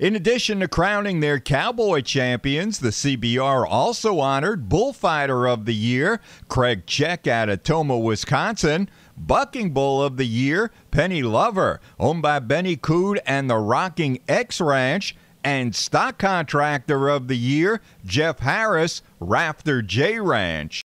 In addition to crowning their cowboy champions, the CBR also honored Bullfighter of the Year, Craig Check out of Tomah, Wisconsin, Bucking Bull of the Year, Penny Lover, owned by Benny Cood and the Rocking X Ranch, and Stock Contractor of the Year, Jeff Harris, Rafter J Ranch.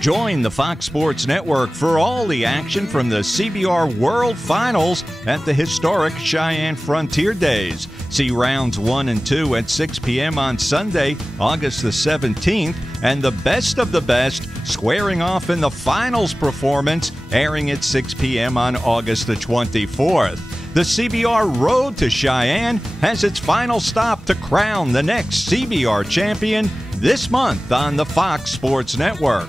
Join the Fox Sports Network for all the action from the CBR World Finals at the historic Cheyenne Frontier Days. See rounds 1 and 2 at 6 p.m. on Sunday, August the 17th, and the best of the best squaring off in the finals performance, airing at 6 p.m. on August the 24th. The CBR Road to Cheyenne has its final stop to crown the next CBR champion this month on the Fox Sports Network.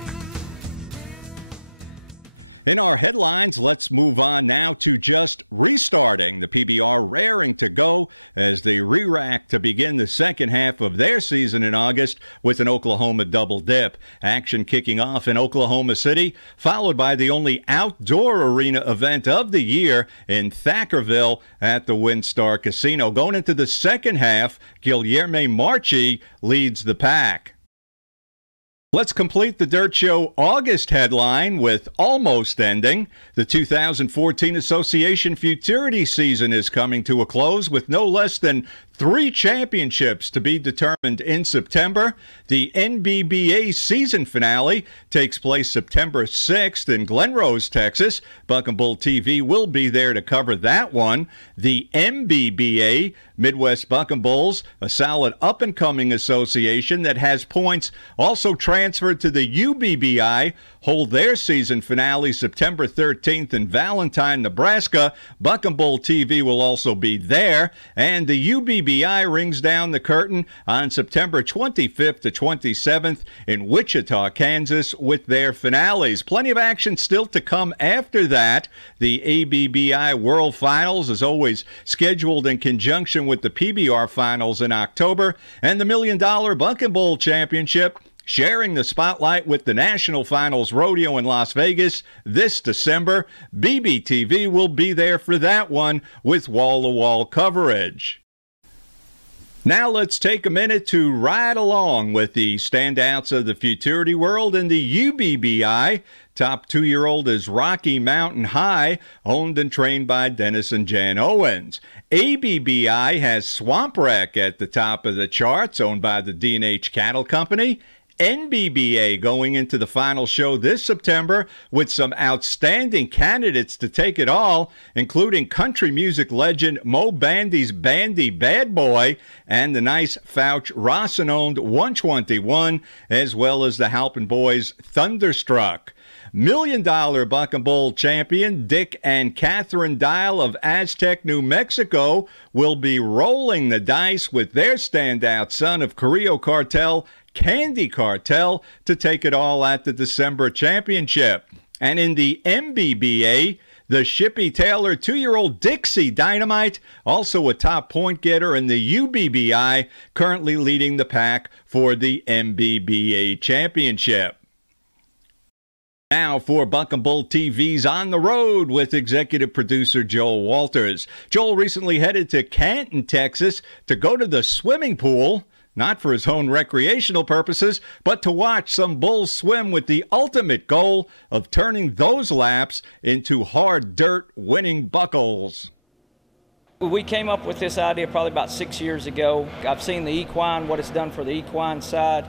We came up with this idea probably about 6 years ago. I've seen the equine, what it's done for the equine side,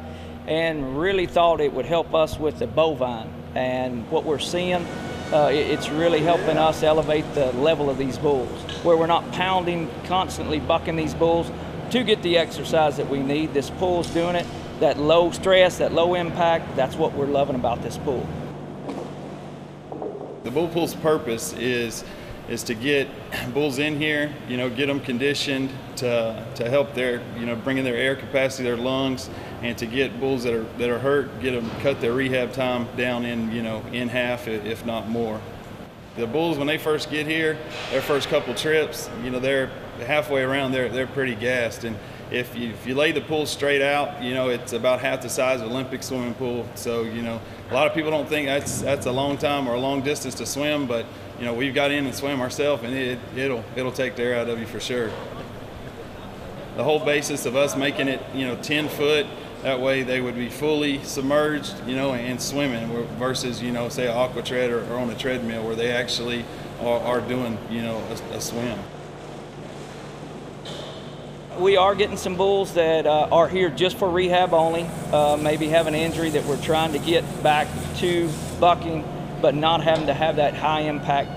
and really thought it would help us with the bovine. And what we're seeing, it's really helping us elevate the level of these bulls, where we're not pounding, constantly bucking these bulls to get the exercise that we need. This pool's doing it, that low stress, that low impact, that's what we're loving about this pool. The bull pool's purpose is is to get bulls in here, get them conditioned to help their, bring in their air capacity, their lungs, and to get bulls that are hurt, get them, cut their rehab time down in half, if not more. The bulls, when they first get here, their first couple trips, they're halfway around, they're pretty gassed. And if you lay the pool straight out, it's about half the size of an Olympic swimming pool. So, a lot of people don't think that's a long time or a long distance to swim, but we've got in and swim ourselves, and it'll take the air out of you for sure. The whole basis of us making it 10 foot, that way they would be fully submerged and swimming, versus say an aqua tread or on a treadmill where they actually are doing a swim. We are getting some bulls that are here just for rehab only, maybe have an injury that we're trying to get back to bucking, but not having to have that high impact,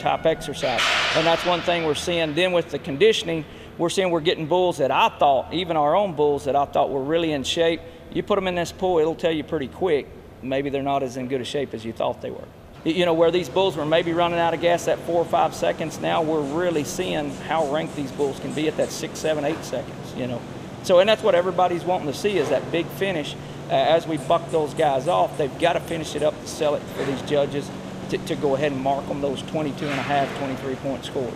type exercise. And that's one thing we're seeing. Then with the conditioning, we're getting bulls that I thought, even our own bulls that I thought were really in shape. You put them in this pool, it'll tell you pretty quick, maybe they're not as in good a shape as you thought they were. Where these bulls were maybe running out of gas at 4 or 5 seconds, now we're really seeing how ranked these bulls can be at that 6, 7, 8 seconds, So, and that's what everybody's wanting to see, is that big finish. As we buck those guys off, they've got to finish it up to sell it for these judges to go ahead and mark them those 22.5, 23-point scores.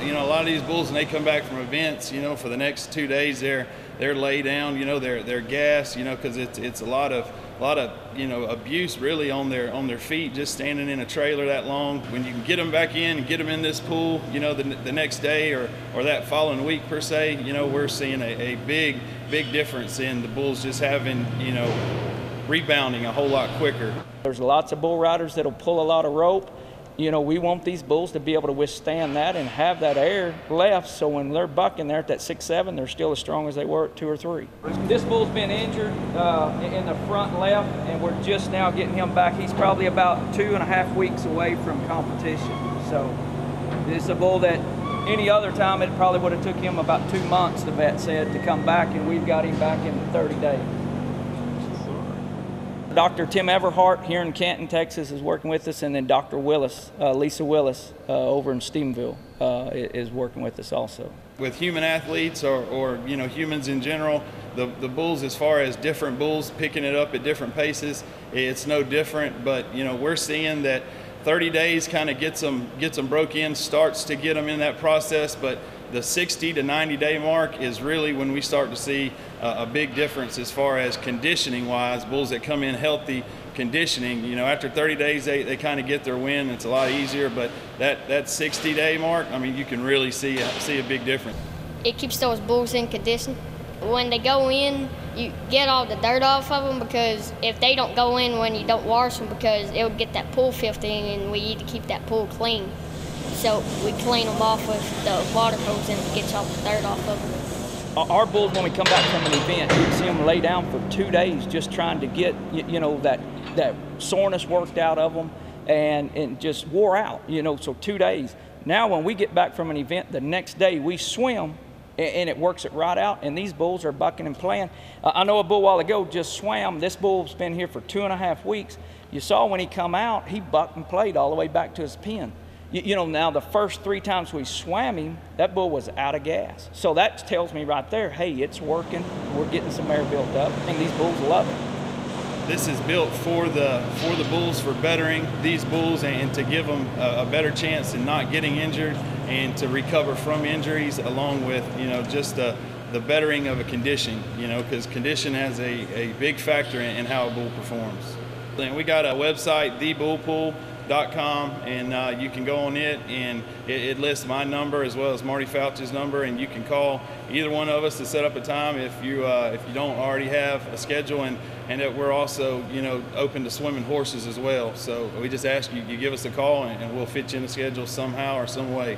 A lot of these bulls, when they come back from events, for the next 2 days, they're laid down, they're gassed, because it's a lot of abuse really on their feet, just standing in a trailer that long. When you can get them back in and get them in this pool, the next day or that following week per se, we're seeing a big difference in the bulls just having, rebounding a whole lot quicker. There's lots of bull riders that'll pull a lot of rope. We want these bulls to be able to withstand that and have that air left, so when they're bucking there at that 6, 7, they're still as strong as they were at 2 or 3. This bull's been injured in the front left, and we're just now getting him back. He's probably about 2.5 weeks away from competition. So it's a bull that any other time it probably would have took him about 2 months, the vet said, to come back, and we've got him back in 30 days. Dr. Tim Everhart here in Canton, Texas is working with us, and then Dr. Willis, Lisa Willis over in Stephenville is working with us also. With human athletes or humans in general, the bulls, as far as different bulls picking it up at different paces, it's no different, but we're seeing that 30 days kind of gets them broke in, starts to get them in that process, but the 60 to 90 day mark is really when we start to see a big difference as far as conditioning wise. Bulls that come in healthy conditioning, after 30 days they kind of get their win. It's a lot easier, but that 60 day mark, I mean, you can really see a big difference. It keeps those bulls in condition. When they go in, you get all the dirt off of them, because if they don't go in when you don't wash them, because it'll get that pool filthy, and we need to keep that pool clean. So we clean them off with the water hose, and it gets all the dirt off of them. Our bulls, when we come back from an event, you can see them lay down for 2 days just trying to get that soreness worked out of them, and just wore out, so 2 days. Now when we get back from an event, the next day we swim, and it works it right out, and these bulls are bucking and playing. I know a bull a while ago just swam. This bull's been here for 2.5 weeks. You saw when he come out, he bucked and played all the way back to his pen. Now the first 3 times we swam him, that bull was out of gas. So that tells me right there, hey, it's working. We're getting some air built up, and these bulls love it. This is built for the bulls, for bettering these bulls and to give them a better chance in not getting injured and to recover from injuries, along with just the bettering of a condition, because condition has a big factor in how a bull performs. And we got a website, thebullpool.com, and you can go on it, and it lists my number as well as Marty Fouch's number, and you can call either one of us to set up a time if you don't already have a schedule, and that we're also open to swimming horses as well. So we just ask you give us a call, and we'll fit you in the schedule somehow or some way.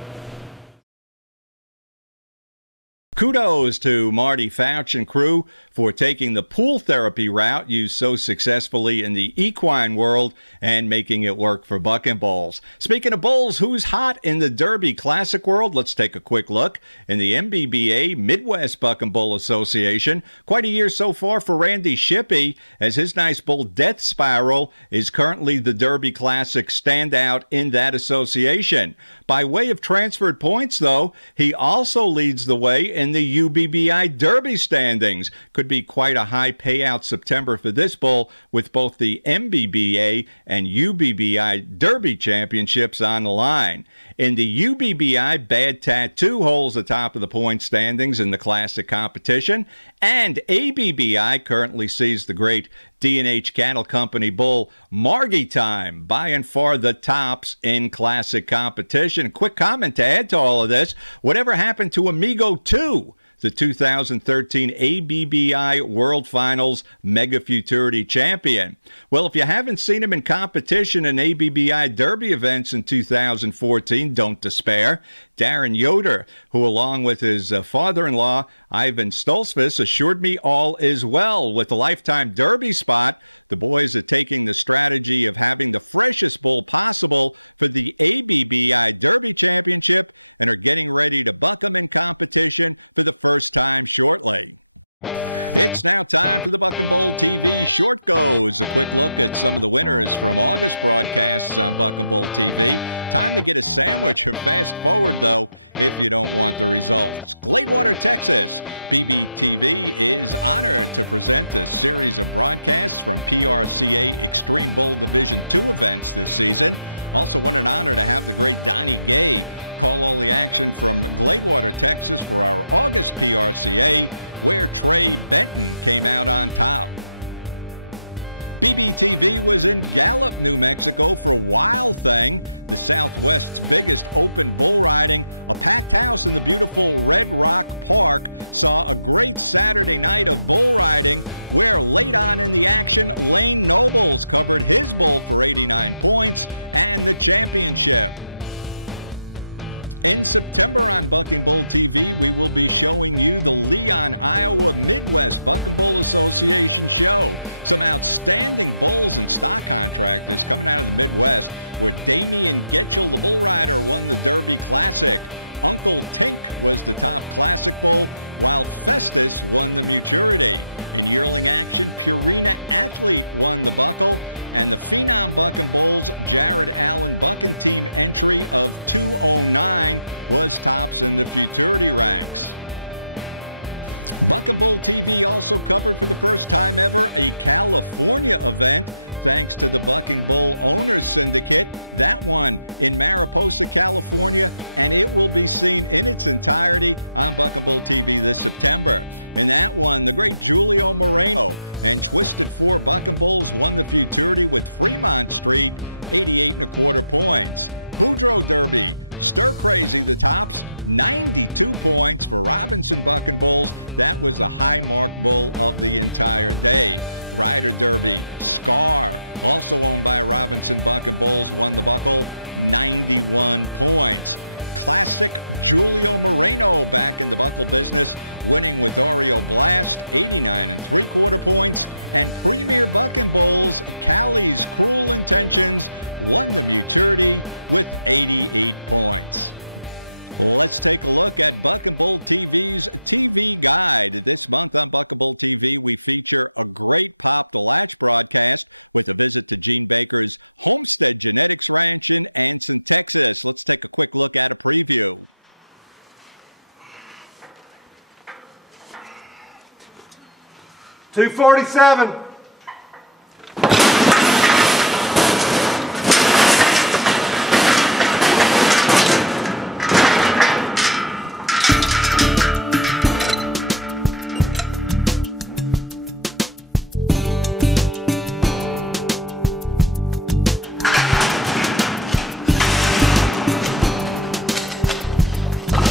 247.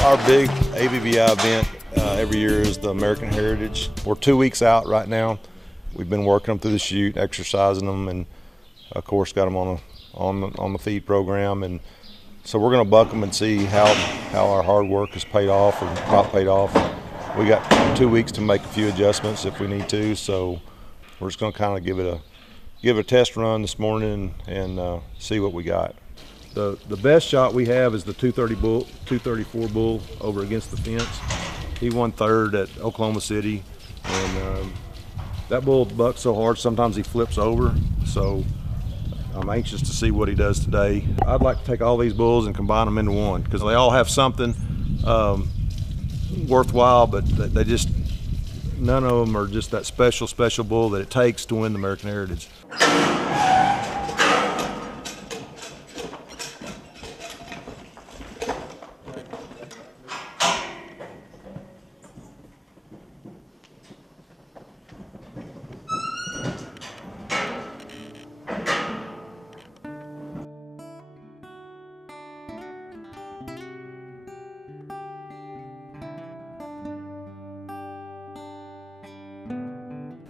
Our big ABBI event every year is the American Heritage. We're 2 weeks out right now. We've been working them through the chute, exercising them, and of course got them on the feed program. And so we're going to buck them and see how our hard work has paid off or not paid off. We got 2 weeks to make a few adjustments if we need to. So we're just going to kind of give it a test run this morning and see what we got. The best shot we have is the 234 bull over against the fence. He won third at Oklahoma City, and that bull bucks so hard sometimes he flips over. So I'm anxious to see what he does today. I'd like to take all these bulls and combine them into one because they all have something worthwhile, but they just, none of them are just that special bull that it takes to win the American Heritage.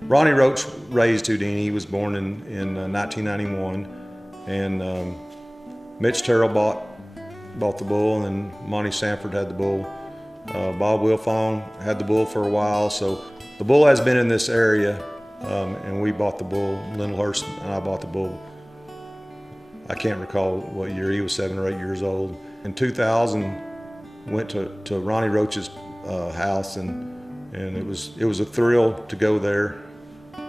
Ronnie Roach raised Houdini. He was born in 1991, and Mitch Terrell bought the bull, and Monty Sanford had the bull. Bob Wilfong had the bull for a while, so the bull has been in this area, and we bought the bull. Lindlehurst and I bought the bull. I can't recall what year. He was 7 or 8 years old. In 2000, went to Ronnie Roach's house, and it was a thrill to go there.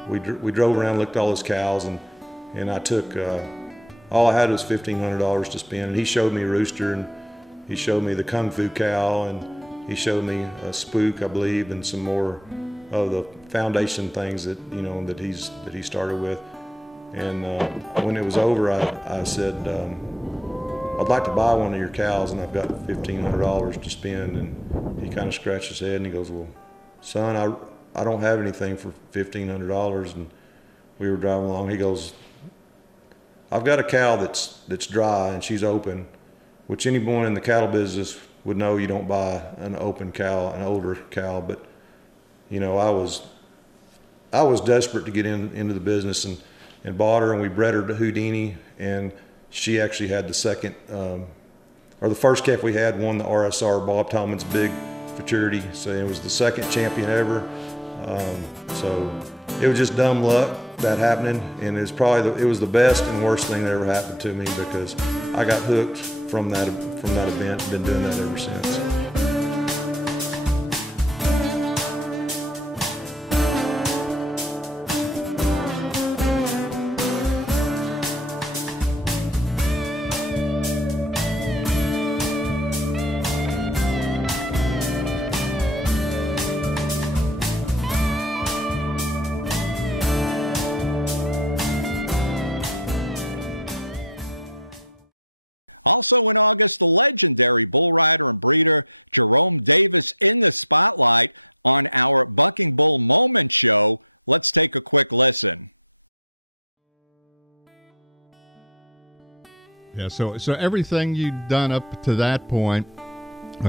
We drove around, looked at all his cows, and I took, all I had was $1,500 to spend. And he showed me a rooster, and he showed me the Kung Fu cow, and he showed me a spook, I believe, and some more of the foundation things that that he started with. And when it was over, I said, I'd like to buy one of your cows, and I've got $1,500 to spend. And he kind of scratched his head, and he goes, well, son, I don't have anything for $1,500. And we were driving along. He goes, I've got a cow that's dry and she's open, which anyone in the cattle business would know you don't buy an open cow, an older cow. But I was desperate to get into the business and bought her, and we bred her to Houdini, and she actually had the second, or the first calf we had won the RSR, Bob Tallman's big futurity. So it was the second champion ever. So it was just dumb luck that happening, and it was the best and worst thing that ever happened to me because I got hooked from that event. Been doing that ever since. Yeah, so everything you'd done up to that point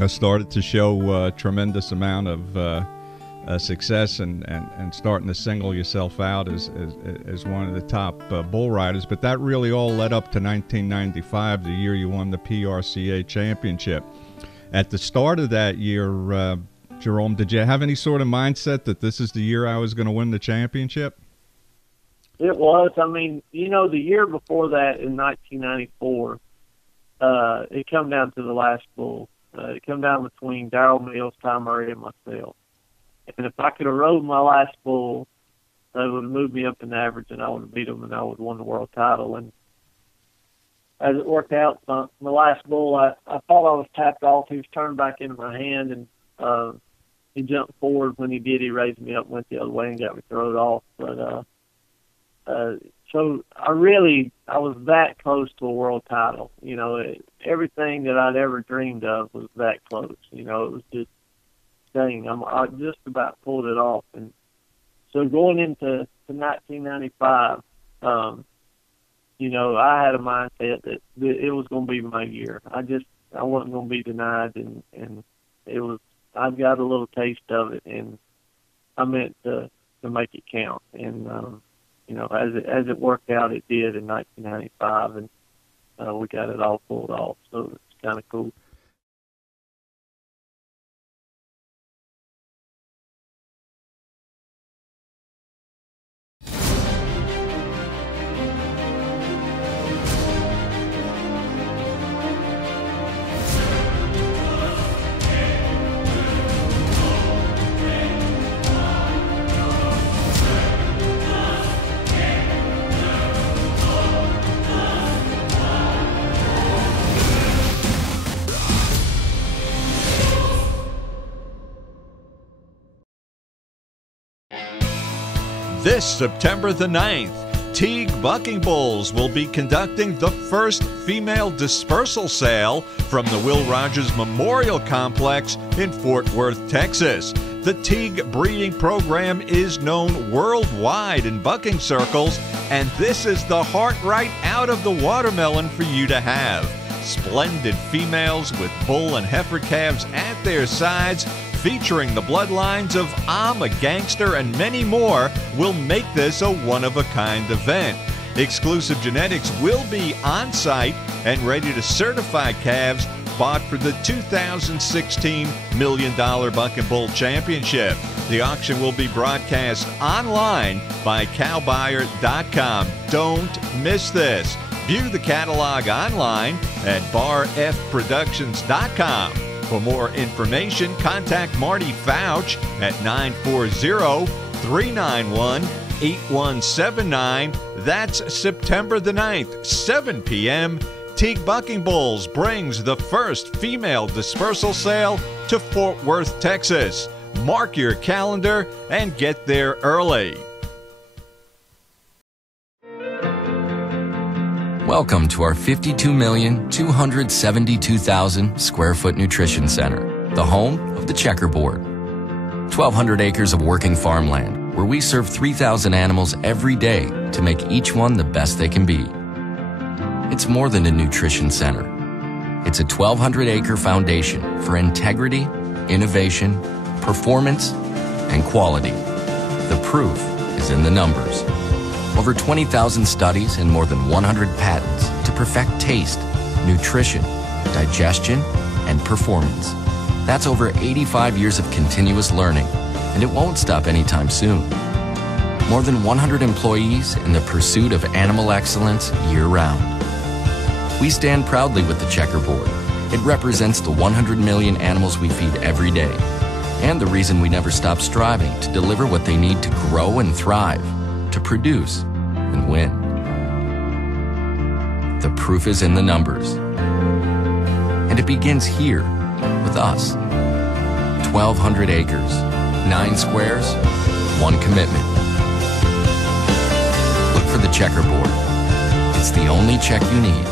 started to show a tremendous amount of success and starting to single yourself out as one of the top bull riders. But that really all led up to 1995, the year you won the PRCA championship. At the start of that year, Jerome, did you have any sort of mindset that this is the year I was going to win the championship? It was. I mean, the year before that in 1994, it come down to the last bull. It come down between Darrell Mills, Ty Murray, and myself. And if I could have rode my last bull, they would have moved me up in average, and I would have beat them, and I would have won the world title. And as it worked out, my last bull, I thought I was tapped off. He was turned back into my hand, and he jumped forward. When he did, he raised me up, went the other way, and got me thrown off. But so I was that close to a world title. You know, everything that I'd ever dreamed of was that close. You know, it was just, dang, I just about pulled it off. And so going into 1995, you know, I had a mindset that it was going to be my year. I wasn't going to be denied, and I've got a little taste of it, and I meant to make it count. And you know, as it worked out, it did in 1995, and we got it all pulled off. So it's kind of cool. This September the 9th, Teague Bucking Bulls will be conducting the first female dispersal sale from the Will Rogers Memorial Complex in Fort Worth, Texas. The Teague breeding program is known worldwide in bucking circles, and this is the heart right out of the watermelon for you to have. Splendid females with bull and heifer calves at their sides, featuring the bloodlines of I'm a Gangster and many more, will make this a one-of-a-kind event. Exclusive genetics will be on site and ready to certify calves bought for the 2016 $1 Million Buck and Bull Championship. The auction will be broadcast online by cowbuyer.com. Don't miss this. View the catalog online at barfproductions.com. For more information, contact Marty Fouch at 940-391-8179. That's September the 9th, 7 p.m. Teague Bucking Bulls brings the first female dispersal sale to Fort Worth, Texas. Mark your calendar and get there early. Welcome to our 52,272,000 square foot nutrition center, the home of the checkerboard. 1,200 acres of working farmland where we serve 3,000 animals every day to make each one the best they can be. It's more than a nutrition center. It's a 1,200-acre foundation for integrity, innovation, performance, and quality. The proof is in the numbers. Over 20,000 studies and more than 100 patents to perfect taste, nutrition, digestion, and performance. That's over 85 years of continuous learning, and it won't stop anytime soon. More than 100 employees in the pursuit of animal excellence year-round. We stand proudly with the checkerboard. It represents the 100 million animals we feed every day, and the reason we never stop striving to deliver what they need to grow and thrive, to produce and win. The proof is in the numbers. And it begins here with us. 1,200 acres, 9 squares, 1 commitment. Look for the checkerboard. It's the only check you need